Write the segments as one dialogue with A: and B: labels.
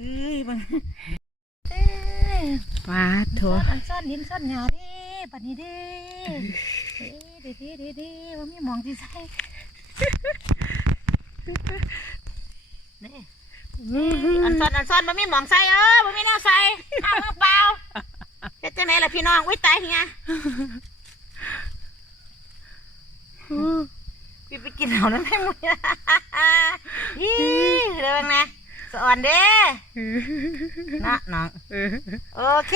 A: เอ้ยบังเอ้ย
B: ปาดโถ
A: ซ่อนซ่อนดินซ่อนหญ้าเดิปัดนี้เดิเอ้ยเดิเดิเดิเดิว่ามีหมองที่ใส่เด้อันซ่อนอันซ่อนบ่มีหมองใส่เออบ่มีแนวใส่ห้ามมือเปล่าเฮ็ดจังไดล่ะพี่น้องอุ้ยตายเฮียพี่ไปกินเหล่านั้นให้หมดอีเรื่องนะ สอนเด้นะน้อง
B: เออ
A: โอเค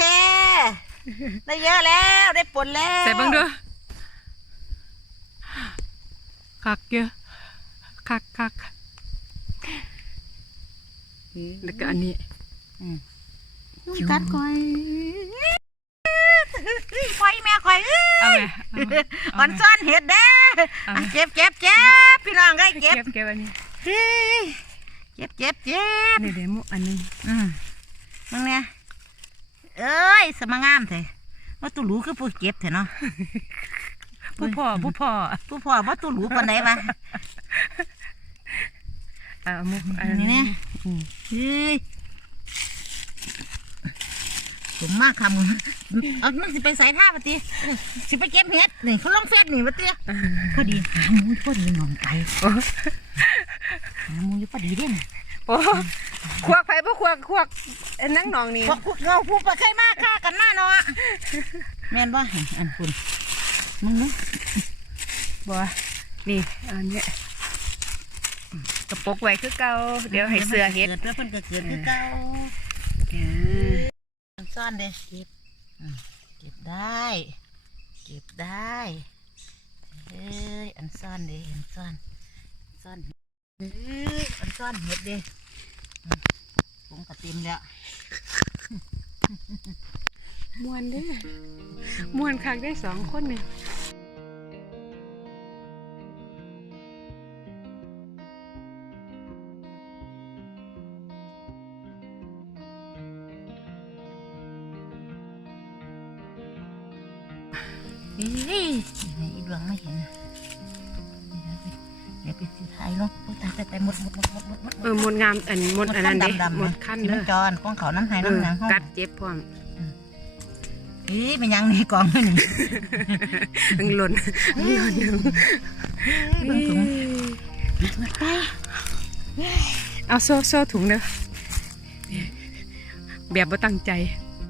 A: ได้เยอะแล้วได้ผลแล้ว
B: ใส่เบังด้วยคักเยอะคักคักแล้วก็อันนี้
A: อืมยุ่งกัดคอยคอยแม่คอย
B: เอาไง
A: อ่อนซ่อนเห็ดเด้ออะเจ็บเจ็บเจ็บพี่น้องได้เจ็บ
B: เก็บเก็บอันนี้
A: เฮ้ยเจ็บเจ็บเจ็บ
B: นี่เดยวมุอันนี้
A: อืมมึงเนี่ยเอ้ยสมางามเถอะว่าตุลูคือผู้เจ็บเถอะเนาะ
B: ผู้พ่อผู้พ่อ
A: ผู้พ่อว่าตุลูปานไหนวะ
B: เอามุกอัน
A: นี่
B: นี้
A: เนี่ย
B: อืม
A: เฮ้ยผมมากคำเอามันสิไปใส่ผ้าปะตีสิไปเก็บเห็ดนี่เขาลงเฟซนี่ปะตีพอดีหาหมูพอดีหนองไก่
B: โอ้
A: หาหมูอยู่พอดีเด่น
B: โอ้ควักไปบ่ควักควักไอ้นั่งหนองนี่
A: พวกพวกเงาผู้ปลาไข่มากฆ่ากันมาเนาะแม่นบ่อันคุณมึงเนาะ
B: บ่นี่อันเนี้ยกระปกไว้คือเก่าเดี๋ยวให้เสือเฮ็ด
A: เกิดแล้วเพิ่นก็เกิดคือเก่า
B: อ่า
A: อันซ่อนเด้เก็บอืมเก็บได้ เก็บได้เฮ้ยอันซ่อนเด้อันซ่อนซ่อนเฮ้ยอัน ซ่อนเห็ดเด้อืมผมก็เต็มแล้ว
B: ม่วนเด้อม่วนคักได้สองคนเนี่ย
A: เฮ้ยอีดวงไม่เห็น เดี๋ยวไปสิถ่ายลงโอ้ยตายตายตายหมดหมดหมดหมดหมดหมด
B: เออหมดงามอันหมดอันนั้นเด้
A: ดำๆ
B: หมดขั้น
A: ที่
B: เด้
A: มั
B: อ
A: จอนกองเขาน้ำหาย
B: เออ
A: น้ำหนังห้อง
B: กัดเจ็บพร้อม
A: อีเป็นยังนี่กองนี่
B: ตึงหล่นหล่น
A: เบิ่งถุงไป
B: เอาโซ่โซ่ถุงเด้อแบบบ่ตั้งใจ